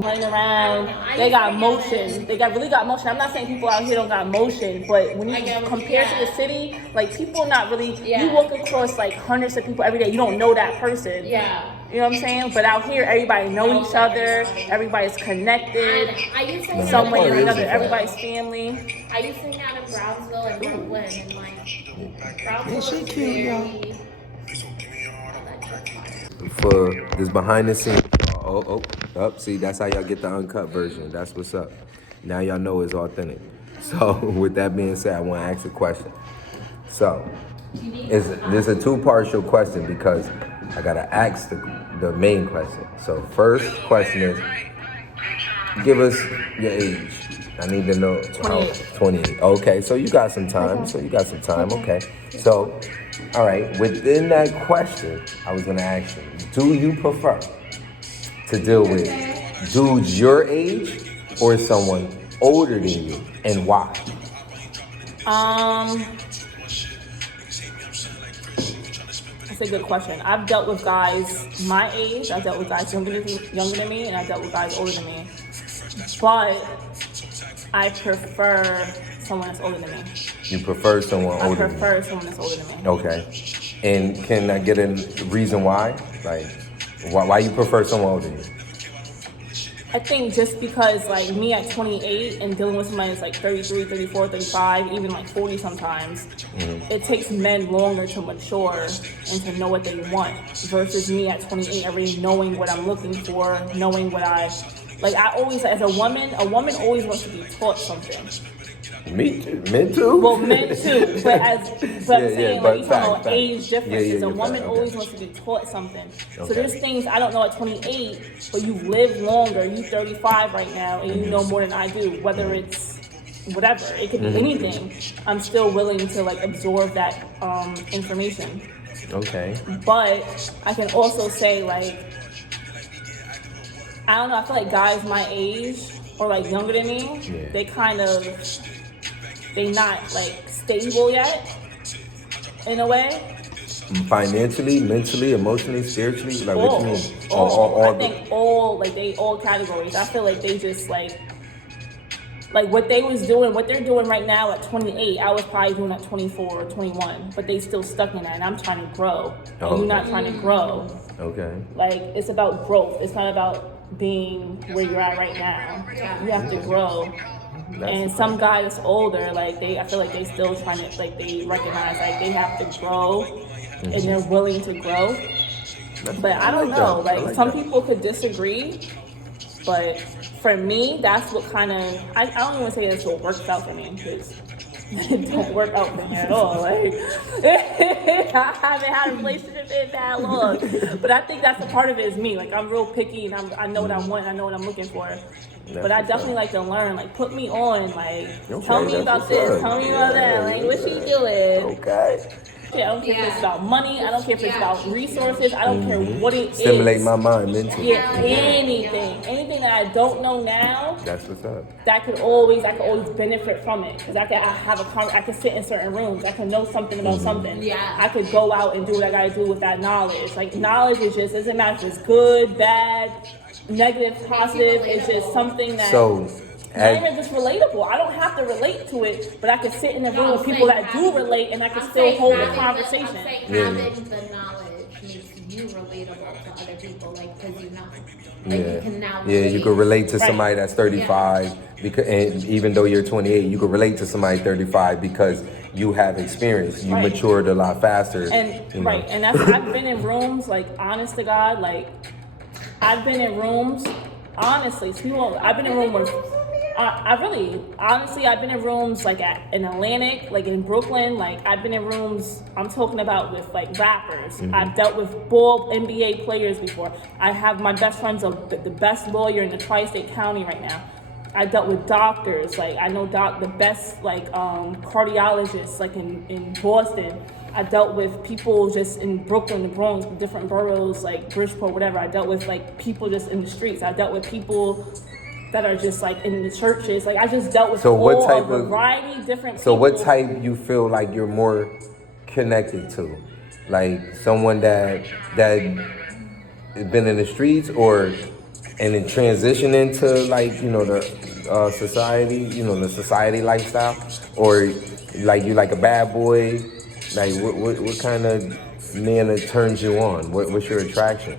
running around. They got motion. They really got motion. I'm not saying people out here don't got motion, but when you compare to the city, like people not really. You walk across like hundreds of people every day. You don't know that person. Yeah. You know what I'm saying? But out here, everybody know each other. Everybody's connected. I used to some way or another. Everybody's family. I used to hang out in Brownsville and Brooklyn, and like Brownsville is cute, very. For this behind the scenes, see, that's how y'all get the uncut version. That's what's up. Now y'all know it's authentic. So with that being said, I want to ask a question. So this is a two-partial question because I gotta ask the main question. So first question is, give us your age. I need to know. 28. Okay, so you got some time. Okay. So, all right. Within that question, I was gonna ask you: do you prefer to deal with dudes your age or someone older than you, and why? That's a good question. I've dealt with guys my age. I've dealt with guys younger than me, and I've dealt with guys older than me. But I prefer someone that's older than me. You prefer someone older? I prefer someone that's older than me. Okay. And can I get a reason why? Like, why you prefer someone older than you? I think just because, like, me at 28 and dealing with somebody that's like 33, 34, 35, even like 40 sometimes, it takes men longer to mature and to know what they want versus me at 28 already knowing what I'm looking for, knowing what I always, as a woman always wants to be taught something. Me too. Men too. Well, men too, but I'm saying, like, you talking about age differences. A woman always wants to be taught something. So there's things I don't know at 28, but you've lived longer. You 35 right now, and you know more than I do. Whether it's whatever, it could be anything. I'm still willing to like absorb that information. Okay. But I can also say, like, I don't know. I feel like guys my age or like younger than me, they not like stable yet, in a way. Financially, mentally, emotionally, spiritually, like what you mean? I think all categories. I feel like they just like what they're doing right now at 28. I was probably doing at 24 or 21, but they still stuck in that, and I'm trying to grow, and you're not trying to grow. Okay. Like, it's about growth. It's not about being where you're at right now. You have to grow. And some guy that's older, like I feel like they still trying to, like, they recognize like they have to grow, and they're willing to grow. But I don't know, like some people could disagree, but for me, that's what kind of, I don't even say that's what works out for me, because it don't work out for me at all. Like, I haven't had a relationship in that long, but I think that's a part of it is me. Like, I'm real picky, and I know what I want, I know what I'm looking for. But I definitely like to learn. Like, put me on. Like, tell me about this. Tell me about that. Like, what she doing? Okay. Yeah, I don't care if it's about money. I don't care if it's about resources. I don't care what it is. Stimulate my mind mentally. Yeah, anything that I don't know now. That's what's up. I could always benefit from it, because I could sit in certain rooms. I could know something about something. Yeah. I could go out and do what I gotta do with that knowledge. Like, knowledge is just, doesn't matter if it's good, bad, negative, positive. It's just something that. Not even just relatable. I don't have to relate to it, but I can sit in a room with people that do relate, and I can still hold a conversation. I'm saying having the knowledge makes you relatable to other people, like, because you know. Like, you can now relate. You can relate to somebody that's 35, because, and even though you're 28, you can relate to somebody 35 because you have experience. You matured a lot faster. And and that's, I've been in rooms, like, honest to God, like, I've been in rooms, honestly, I've been in rooms where I've been in rooms like in Atlantic, like in Brooklyn, like I've been in rooms, I'm talking about with like rappers. I've dealt with NBA players before. I have my best friend's the best lawyer in the tri-state county right now. I dealt with doctors, like I know the best like cardiologists like in Boston. I dealt with people just in Brooklyn, the Bronx, different boroughs like Bridgeport, whatever. I dealt with like people just in the streets. I dealt with people that are just like in the churches. Like, I just dealt with a variety of different people. So what type you feel like you're more connected to? Like someone that has been in the streets, or and then transition into like the society, the society lifestyle, or like you like a bad boy, like what kind of man that turns you on? What's your attraction?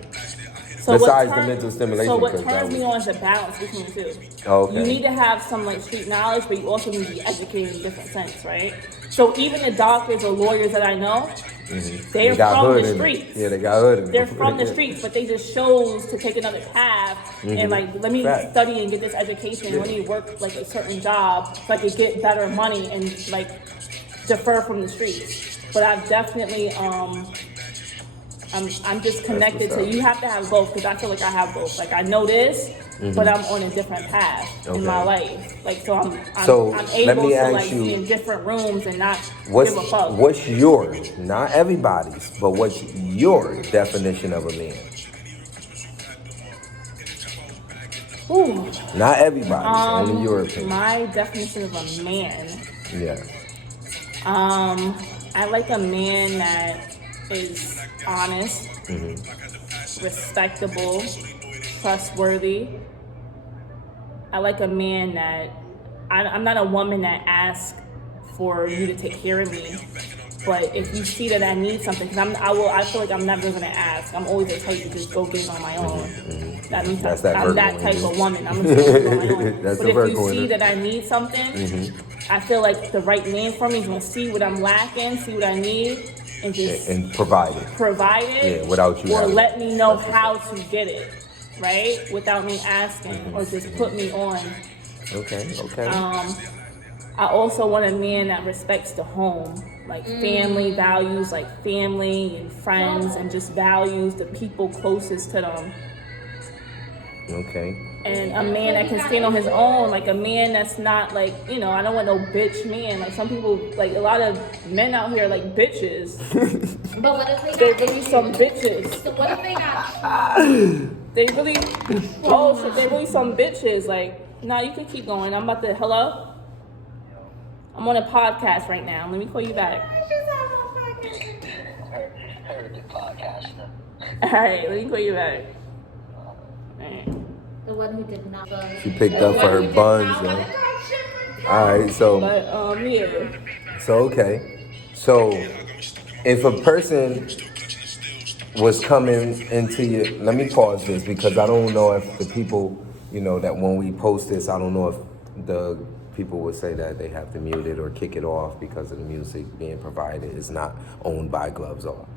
So besides the mental stimulation? So what turns me on is the balance between the two. Okay. You need to have some like street knowledge, but you also need to be educated in a different sense, right? So even the doctors or lawyers that I know, they're from the streets. Yeah, they got hood in them. They're from the streets, but they just chose to take another path and like, let me study and get this education. Let me work like a certain job so I could get better money and like defer from the streets. But I've definitely I'm just connected to, you have to have both, because I feel like I have both. Like I know this, but I'm on a different path in my life. Like so I'm able to like be in different rooms and not give a fuck. What's yours? Not everybody's, but what's your definition of a man? Ooh. Not everybody's, only your opinion. My definition of a man. Yeah. I like a man that is honest, respectable, trustworthy. I like a man that I'm not a woman that asks for you to take care of me, but if you see that I need something, because I feel like I'm never gonna ask. I'm always the type to just go get it on my own. I'm that type of woman. I'm just gonna go on my own. But if you see that I need something, I feel like the right man for me is gonna see what I'm lacking, see what I need, and just provide it. Yeah, without you. Or let me know how to get it, right? Without me asking, or just put me on. Okay. I also want a man that respects the home, like family values, like family and friends, and just values the people closest to them. Okay. And a man that can stand on his own, like a man that's not like, I don't want no bitch man. Like some people, like a lot of men out here are like bitches. But what if they're really some bitches? So what if they got they're really some bitches. Like, nah, you can keep going. I'm about to, hello? I'm on a podcast right now. Let me call you back. Heard the podcast. Alright, let me call you back. Alright. the one who did not? She picked up for her buns, though. Alright, so. But, yeah. So, okay. So, if a person was coming into you, let me pause this because I don't know if the people, that when we post this, I don't know if the people would say that they have to mute it or kick it off because of the music being provided is not owned by Glovez OFFFF.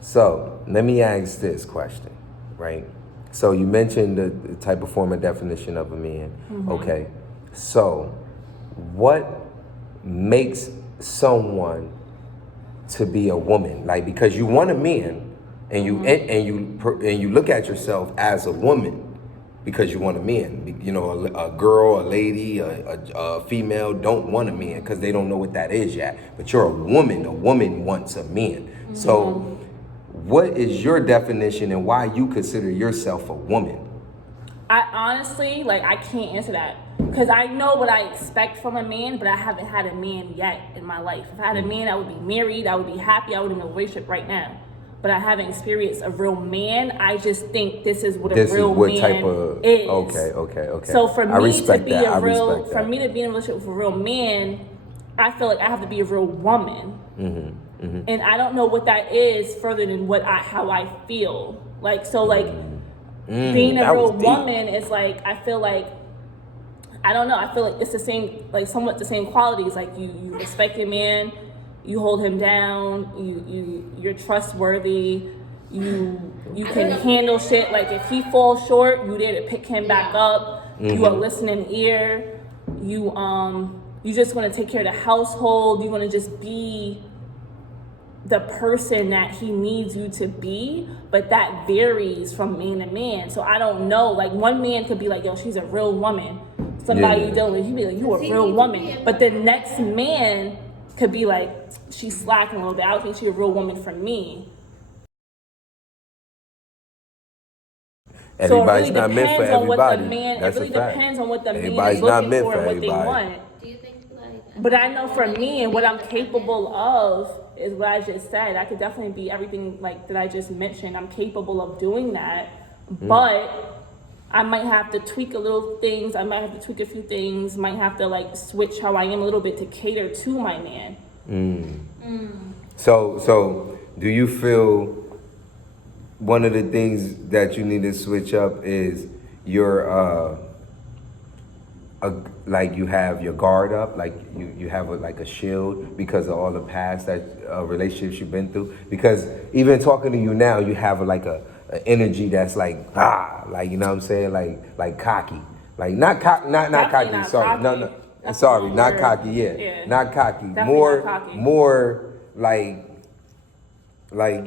So let me ask this question, right? So you mentioned the type of form of definition of a man. Mm-hmm. Okay. So what makes someone to be a woman? Like, because you want a man and you and you look at yourself as a woman because you want a man. A girl, a lady, a female don't want a man because they don't know what that is yet. But you're a woman. A woman wants a man. Mm-hmm. So what is your definition and why you consider yourself a woman? I honestly, I can't answer that because I know what I expect from a man, but I haven't had a man yet in my life. If I had a man, I would be married, I would be happy, I would be in a relationship right now. But I haven't experienced a real man. I just think this is what a real man is. Okay. So for me to be in a relationship with a real man, I feel like I have to be a real woman. Mm-hmm. Mm-hmm. And I don't know what that is further than how I feel. Being a real woman is I feel like, I don't know, I feel like it's the same, somewhat the same qualities. You respect your man, you hold him down, you're trustworthy, you can handle shit. If he falls short, you there to pick him back up. Mm-hmm. You are listening ear. You just want to take care of the household. You want to just be the person that he needs you to be, but that varies from man to man. So I don't know. One man could be yo, she's a real woman. Somebody you dealing with, he'd be you a real woman. But the next man could be she's slacking a little bit. I don't think she's a real woman for me. Everybody's not meant for everybody. It really depends on what the man is looking for and what they want. Do you think But I know for me and what I'm capable of is what I just said. I could definitely be everything that I just mentioned. I'm capable of doing that. Mm. But I might have to tweak a little things. I might have to tweak a few things. Might have to like switch how I am a little bit to cater to my man. So do you feel one of the things that you need to switch up is your like you have your guard up, like you have like a shield because of all the past that relationships you've been through? Because even talking to you now, you have like a energy that's like like, you know what I'm saying, like cocky, like not cocky. Not Sorry, cocky. no, That's sorry, the not word. cocky. Yeah. Not cocky. Definitely More, not cocky. more like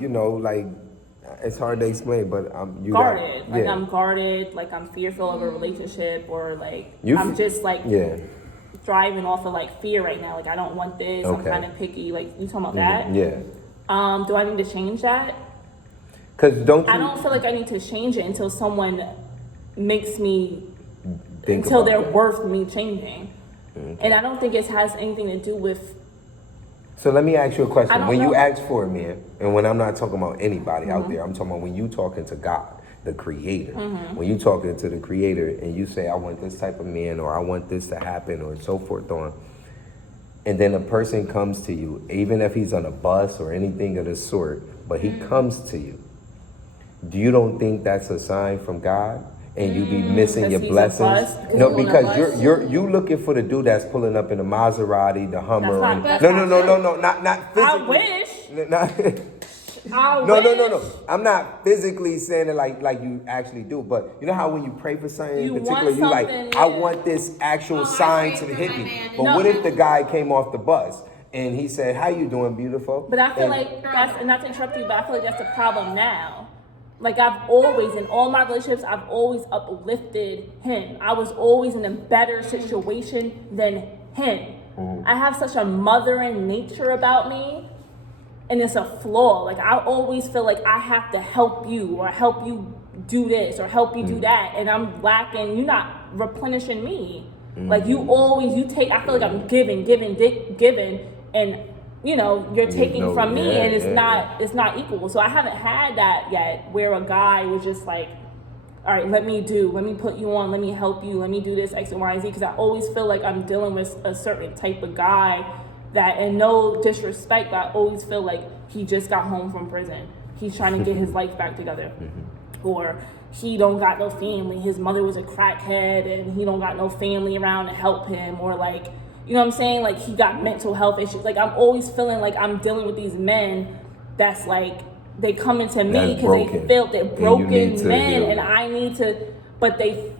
you know, like it's hard to explain, but you Guarded. Like yeah. I'm guarded. Like I'm fearful of a relationship, or like You I'm just like yeah. driving off of like fear right now. Like I don't want this. Okay. I'm kind of picky. Like you talking about that? Yeah. Do I need to change that? Cause don't you I don't feel like I need to change it until someone makes me, think until about they're that? worth me changing. And I don't think it has anything to do with. So let me ask you a I question. don't When you know. ask for a man, and when I'm not talking about anybody out there, I'm talking about when you talking to God, the Creator. When you talking to the Creator and you say, I want this type of man, or I want this to happen, or so forth on, and then a person comes to you, even if he's on a bus or anything of the sort, but he comes to you, you don't think that's a sign from God? And you be missing your Because he's a blessings? bus? No, Because he's on a because bus? you looking for the dude that's pulling up in the Maserati, the Hummer. That's and, not- no, not physically. I wish. Not, I no, wish. no. I'm not physically saying it like you actually do, but you know how when you pray for something in You particular, want you like, something, I yeah. want this actual I sign pray to for hit my me. man. But No. what if the guy came off the bus and he said, "How you doing, beautiful?" But I feel And- like that's, and not to interrupt you, but I feel like that's the problem now. Like I've always, in all my relationships, I've always uplifted him. I was always in a better situation than him. I have such a mothering nature about me, and it's a flaw. Like I always feel like I have to help you, or help you do this, or help you do that, and I'm lacking. You're not replenishing me. Like you always, you take. I feel like I'm giving, and you know you're taking no- from me, yeah, and it's yeah, it's not equal. So I haven't had that yet, where a guy was just like, all right, let me put you on, let me help you, let me do this X and Y and Z, because I always feel like I'm dealing with a certain type of guy that, and no disrespect, but I always feel like he just got home from prison. He's trying to get his life back together. Or he don't got no family. His mother was a crackhead and he don't got no family around to help him. Or like, you know what I'm saying? Like he got mental health issues. Like I'm always feeling like I'm dealing with these men that's like, they come into me because they feel they're broken men, and I need to, but they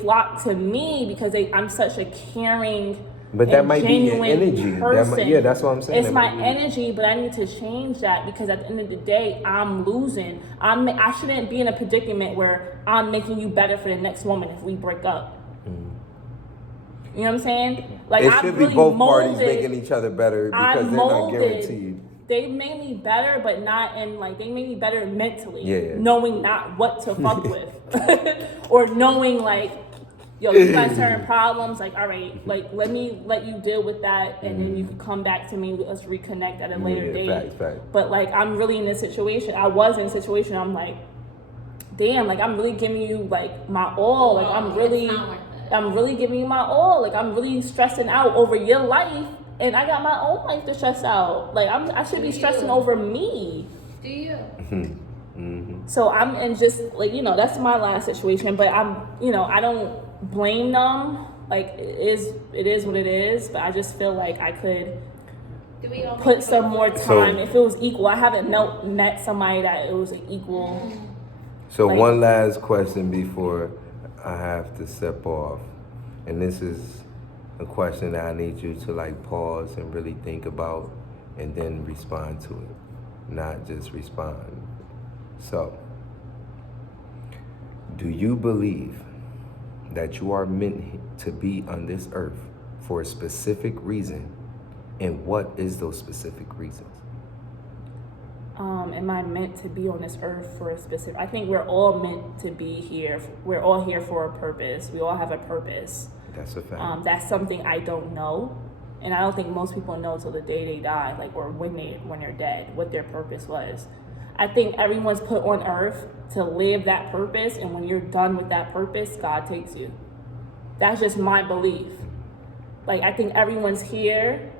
flock to me because I'm such a caring, But that and might be your genuine energy. person. Yeah, that's what I'm saying. It's That my might be- energy, but I need to change that, because at the end of the day, I'm losing. I shouldn't be in a predicament where I'm making you better for the next woman if we break up. You know what I'm saying? Like It I'm should really be both molded, parties making each other better, because I'm they're not molded. guaranteed. They made me better, but not in like, they made me better mentally. Yeah. Knowing not what to fuck with. Or knowing like, yo, you got certain problems, like, all right, like let me let you deal with that, and then you can come back to me, let's reconnect at a later date. Facts. But like I'm really in this situation. I was in a situation, I'm like, damn, like I'm really giving you like my all. Like I'm really giving you my all. Like I'm really stressing out over your life, and I got my own life to stress out. Like I should be stressing over me. Do you? So I'm in just like, you know, that's my last situation, but I'm, you know, I don't blame them. Like it is what it is, but I just feel like I could Do we all put some more time. So- If it was equal, I haven't met somebody that it was an equal. So Like- one last question before I have to step off, and this is a question that I need you to like pause and really think about, and then respond to it, not just respond. So, do you believe that you are meant to be on this earth for a specific reason, and what is those specific reasons? Am I meant to be on this earth for a specific? I think we're all meant to be here. We're all here for a purpose. We all have a purpose. That's a fact. That's something I don't know, and I don't think most people know till the day they die, like, or when they're dead, what their purpose was. I think everyone's put on earth to live that purpose, and when you're done with that purpose, God takes you. That's just my belief. Like, I think everyone's here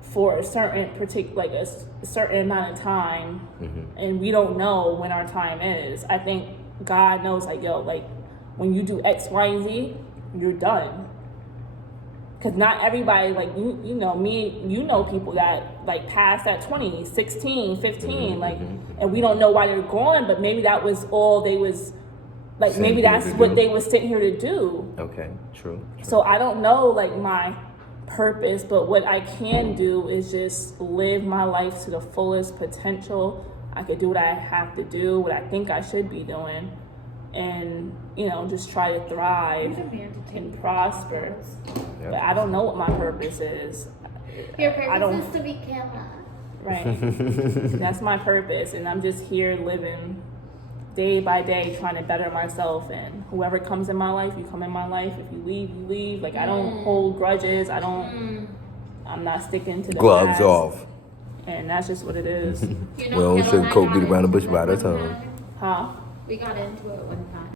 for a certain a certain amount of time, and we don't know when our time is. I think God knows, like, yo, like, when you do X, Y, and Z, you're done. Because not everybody, like, you know me, you know people that, like, passed at 20, 16, 15, like, and we don't know why they're gone, but maybe that was all they was, like, maybe that's what they was sitting here to do. Okay, true. So I don't know, like, my purpose, but what I can do is just live my life to the fullest potential. I could do what I have to do, what I think I should be doing, and, you know, just try to thrive and prosper. But I don't know what my purpose is. Your purpose is to be killer. Right. That's my purpose, and I'm just here living day by day, trying to better myself. And whoever comes in my life, you come in my life. If you leave, you leave. Like, I don't hold grudges. I'm not sticking to the Gloves past. off. And that's just what it is. You know, We don't Kettle and I sugarcoat, got beat around the bush into it by the one time. time. Huh? We got into it one time.